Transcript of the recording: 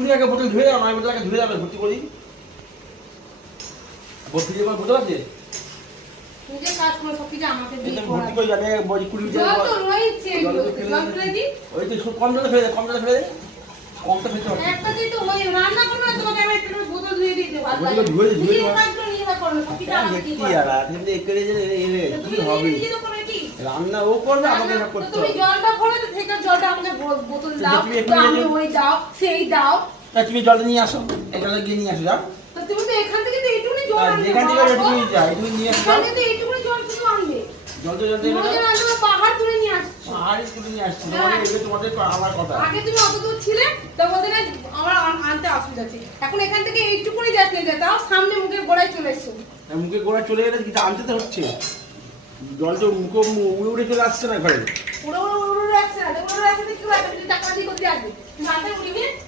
তুমি আগে বোতল ধুয়ে যাও, নয় বোতল আগে ধুয়ে যাবে ভর্তি করি। ভর্তি দিয়ে বোতল আছে নিজে কাজ করে সব কিছু আমাকে দিয়ে এটা ভর্তি করে যাবে 20 লিটার জল তো রয়েছে, জল ফেলে দিই। ওই তো কম জলে ফেলে দে, কম জলে ফেলে দে, কমটা ফেলতে হবে। একটা যেহেতু ওই রান্না করবো না, তোমাকে আমি একটা বোতল ধুয়ে দিতে পারবো। বোতল ধুয়ে দিই, ধুয়ে দিই। নিজের কাজগুলো নিজে করবে, সব কিছু আমাকে দিয়ে কি করবে। আর কিন্তু একেরে যে এলে কি হবে? নিজে তো করে কি? রান্না ও করবে, আমাকে সব করতে তুমি হবে। জলটা ভরে তো থেকে জলটা আমাকে বোতল তো দাও, তুমি তো এখানে আমি ওই দাও, সেই দাও। তা তুমি জলটা নিয়ে আসো, এটা গিয়ে নিয়ে আসো, যাও। তো তুমি তো এখান থেকে তো এইটুকুনি জল আর আনবে। যেখান থেকে তুমি যাও, তুমি নিয়ে আসো, এখান থেকে তো এইটুকুনি জল শুধু আনবে। জলটা জলটা রোজ রান্না পাহাড় তুলে নিয়ে আসছো। পাহাড়ি তুলে নিয়ে আসছি, হ্যাঁ। তোমাদের আমার কথা। আগে তুমি অত দূর ছিলে, তোমাদের আমার আনতে অসুবিধা আছে। এখন এখান থেকে এইটুকুনি যাস নিয়ে যেতাও, সামনে মুখের গোড়ায় চলে এসছো। মুখে গোড়া চলে গেলে কিন্তু আনতে তো হচ্ছে, জল তো মুখে উড়ে উড়ে চলে আসছে না ঘরে। উড়ে উড়ে উড়ে উড়ে আসছে না, উড়ে উড়ে আসছে কি হবে? তুমি টাকা দিয়ে করতে আসবে, তুমি আনতে উড়িয়ে